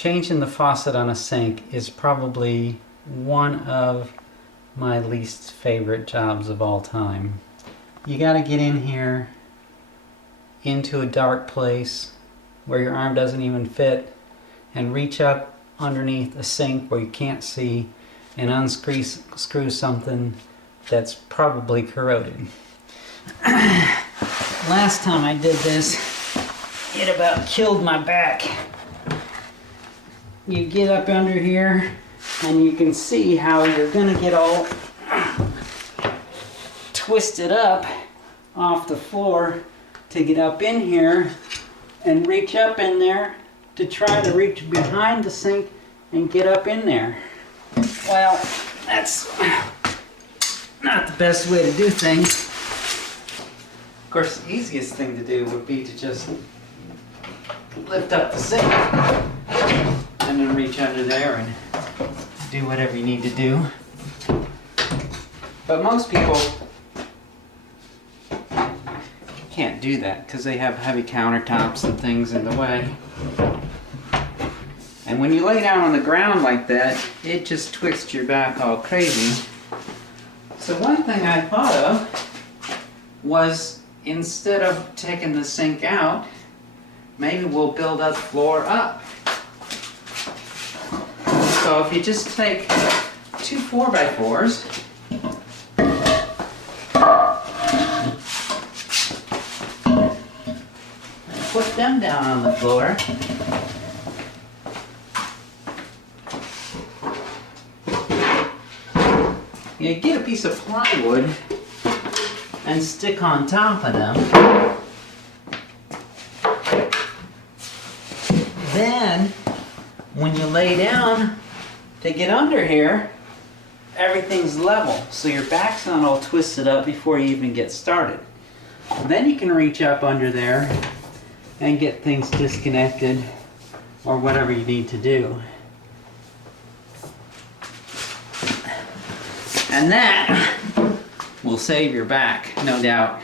Changing the faucet on a sink is probably one of my least favorite jobs of all time. You gotta get in here into a dark place where your arm doesn't even fit and reach up underneath a sink where you can't see and unscrew something that's probably corroded. Last time I did this, it about killed my back. You get up under here and you can see how you're gonna get all twisted up off the floor to get up in here and reach up in there to try to reach behind the sink and get up in there. Well, that's not the best way to do things. Of course, the easiest thing to do would be to just lift up the sink and then reach under there and do whatever you need to do. But most people can't do that because they have heavy countertops and things in the way. And when you lay down on the ground like that, it just twists your back all crazy. So one thing I thought of was, instead of taking the sink out, maybe we'll build a floor up. So if you just take two 4x4s, and put them down on the floor, you get a piece of plywood and stick on top of them. Then, when you lay down to get under here, everything's level, so your back's not all twisted up before you even get started. Then you can reach up under there and get things disconnected or whatever you need to do. And that will save your back, no doubt.